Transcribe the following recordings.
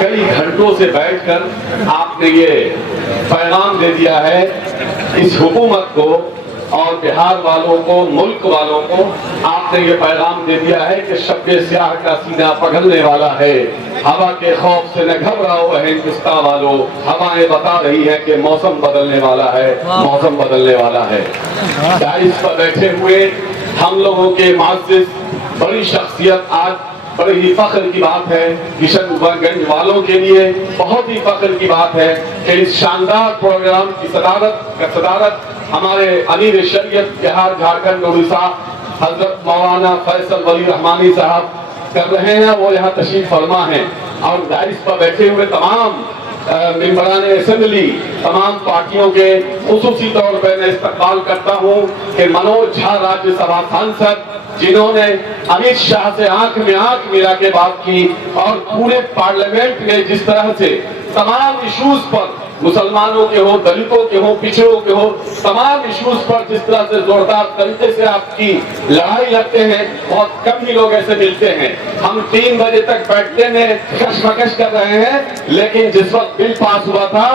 کئی گھنٹوں سے بیٹھ کر آپ نے یہ پیغام دے دیا ہے اس حکومت کو اور بہار والوں کو، ملک والوں کو آپ نے یہ پیغام دے دیا ہے کہ شب سیاہ کا سینہ پگھلنے والا ہے، ہوا کے خوف سے نہ گھبراؤ اے ہندوستان والو، ہوائیں بتا رہی ہے کہ موسم بدلنے والا ہے، موسم بدلنے والا ہے۔ دائش پر بیٹھے ہوئے ہم لوگوں کے معزز بڑی شخصیت، آج بڑی ہی فخر کی بات ہے کشن گنج والوں کے لیے بہت ہی فخر کی بات ہے کہ اس شاندار پروگرام کی صدارت ہمارے امیر شریعت بہار جھارکھنڈ اڑیسہ حضرت مولانا فیصل ولی رحمانی صاحب کر رہے ہیں۔ وہ یہاں تشریف فرما ہیں اور دائش پر بیٹھے ہوئے تمام ممبران اسمبلی، تمام پارٹیوں کے خصوصی طور پر میں استقبال کرتا ہوں کہ منوج جھا راجیہ سبھا سانسد جنہوں نے امت شاہ سے آنکھ میں آنکھ ملا کے بات کی اور پورے پارلیمنٹ میں جس طرح سے تمام ایشوز پر، مسلمانوں کے ہو، دلتوں کے ہو، پچھڑوں کے ہو، تمام ایشوز پر جس طرح سے زوردار طریقے سے آپ کی لڑائی لڑتے ہیں، بہت کم ہی لوگ ایسے ملتے ہیں۔ ہم 3 بجے تک بیٹھنے میں کشمکش کر رہے ہیں، لیکن جس وقت بل پاس ہوا تھا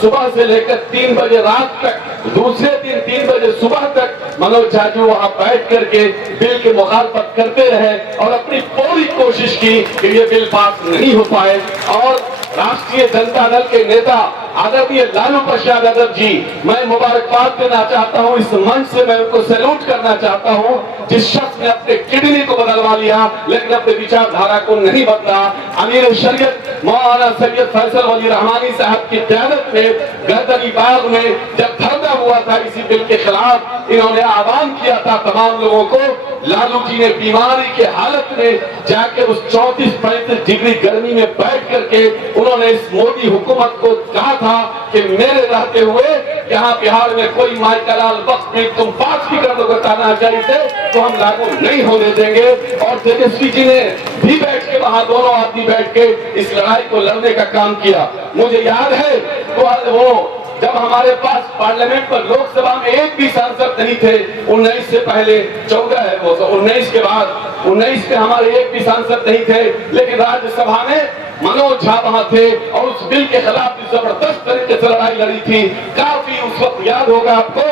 صبح سے لے کر 3 بجے رات تک، دوسرے دن 3 بجے صبح تک منوج جھا جی وہاں بیٹھ کر کے بل کی مخالفت کرتے رہے اور اپنی پوری کوشش کی کہ یہ بل پاس نہیں ہو پائے۔ اور راشٹریہ جنتا دل کے نیتا آدرنیہ لالو پرساد یادو جی، میں مبارکباد دینا چاہتا ہوں، اس منچ سے میں ان کو سیلوٹ کرنا چاہتا ہوں، جس شخص نے اپنے کڈنی کو بدلوا لیا لیکن اپنے وچار دھارا کو نہیں بدلا۔ امیر شریعت مولانا سید فیصل ولی رحمانی صاحب کی قیادت میں گردنی باغ میں جب دھرنا ہوا تھا اسی بل کے خلاف، انہوں نے آہوان کیا تھا تمام لوگوں کو۔ لالو جی نے بیماری کے حالت میں جا کے اس 34-35 ڈگری گرمی میں بیٹھ کر کے انہوں نے اس مودی حکومت کو کہا تھا کہ میرے رہتے ہوئے یہاں بہار میں کوئی مائیکا لال وقت میں تم پاس کی کر دو گے تاناچاری سے تو ہم لاگو نہیں ہونے دیں گے۔ اور تیجسوی جی نے بھی بیٹھ کے وہاں دونوں آدمی بیٹھ کے اس لڑائی کو لڑنے کا کام کیا۔ مجھے یاد ہے تو وہ جب ہمارے پاس پارلیمنٹ پر لوک سبھا میں ایک بھی سانسد نہیں تھے، 19 سے پہلے 14 ہے وہ 19 کے بعد 19 کے ہمارے ایک بھی سانسد نہیں تھے، لیکن راجیہ سبھا میں منوج جھا وہاں تھے اور اس بل کے خلاف بھی زبردست طریقے سے لڑائی لڑی تھی۔ کافی اس وقت یاد ہوگا آپ کو،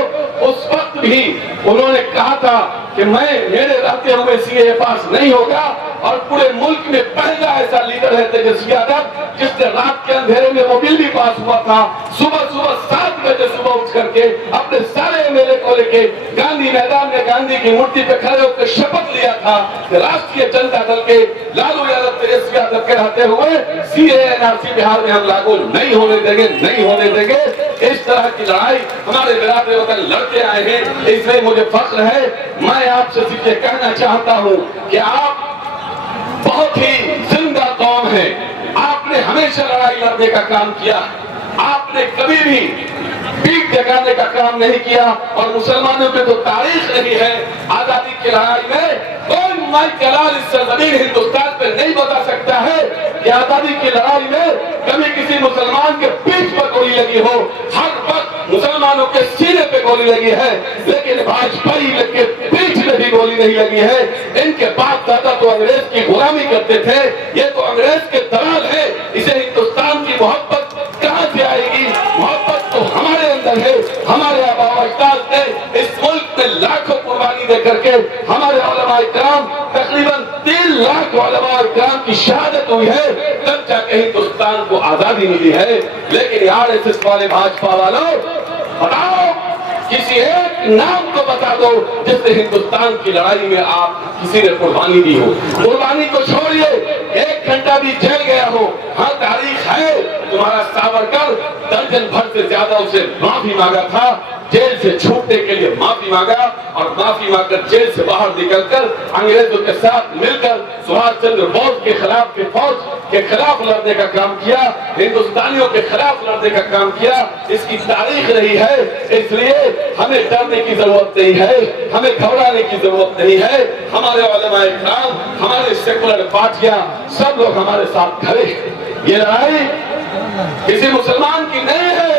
اس وقت بھی انہوں نے کہا تھا کہ میرے رہتے ہوئے سی اے پاس نہیں ہوگا، اور پورے ملک میں پہلا ایسا لیڈر ہے تیجسوی یادو جس نے رات کے اندھیرے میں وہ بل بھی پاس ہوا تھا، صبح 7 بجے صبح اٹھ کر کے اپنے سارے ایم ایل اے کو لے کے گاندھی میدان میں گاندھی کی مورتی پہ کھڑے ہو کے شپت لیا تھا کہ راشٹریہ جنتا دل کے لالو یادو تیجسوی یادو کے رہتے ہوئے سی اے این آر سی بہار میں ہم لاگو نہیں ہونے دیں گے، نہیں ہونے دیں گے۔ اس طرح کی لڑائی ہمارے برادر وطن لڑتے آئے ہیں، اس لیے مجھے فخر ہے۔ میں آپ سے صرف یہ کہنا چاہتا ہوں کہ آپ بہت ہی زندہ قوم ہے، آپ نے ہمیشہ لڑائی لڑنے کا کام کیا، آپ نے کبھی بھی پیٹ جگانے کا کام نہیں کیا، اور مسلمانوں پہ تو تاریخ رہی ہے آزادی کی لڑائی میں کوئی مائیکا لال اس سرزمین ہندوستان پہ نہیں بتا سکتا ہے کہ آزادی کی لڑائی میں کبھی کسی مسلمان کے پیٹ پر گولی لگی ہو۔ ہر وقت مسلمانوں کے سینے پہ گولی لگی ہے، لیکن واجپئی کے پیٹ میں بھی گولی نہیں لگی ہے۔ ان کے باپ دادا تو انگریز کی غلامی کرتے تھے، یہ تو انگریز کے دلال ہے۔ اسے ہندوستان کی محبت کہاں سے آئے گی؟ محبت تو ہمارے اندر ہے، ہمارے آبا و اجداد نے اس ملک میں لاکھوں قربانی دے کر کے ہمارے علماء کرام تقریباً 3 لاکھ علماء کرام کی شہادت ہوئی ہے، تب جا کے ہندوستان کو آزادی ملی ہے۔ لیکن آر ایس ایس والے بھاجپا والوں بتاؤ، کسی ایک نام کو بتا دو جس نے ہندوستان کی لڑائی میں آپ کسی نے قربانی دی ہو۔ قربانی کو چھوڑیے، 1 گھنٹہ بھی جیل گیا ہو، ہاں تاریخ ہے تمہارا ساورکر درجن بھر سے زیادہ اسے معافی مانگا تھا، جیل سے چھوٹنے کے لیے معافی مانگا، اور معافی مانگ کر جیل سے باہر نکل کر انگریزوں کے ساتھ مل کر سبھاش چندر بوس کے خلاف کے فوج کے خلاف لڑنے کا کام کیا، ہندوستانیوں کے خلاف لڑنے کا کام کیا۔ اس کی تاریخ رہی ہے، اس لیے ہمیں ڈرنے کی ضرورت نہیں ہے، ہمیں گھبرانے کی ضرورت نہیں ہے۔ ہمارے علماء کرام، ہمارے سیکولر پارٹیاں، سب لوگ ہمارے ساتھ کھڑے ہیں۔ یہ لڑائی کسی مسلمان کی نہیں ہے،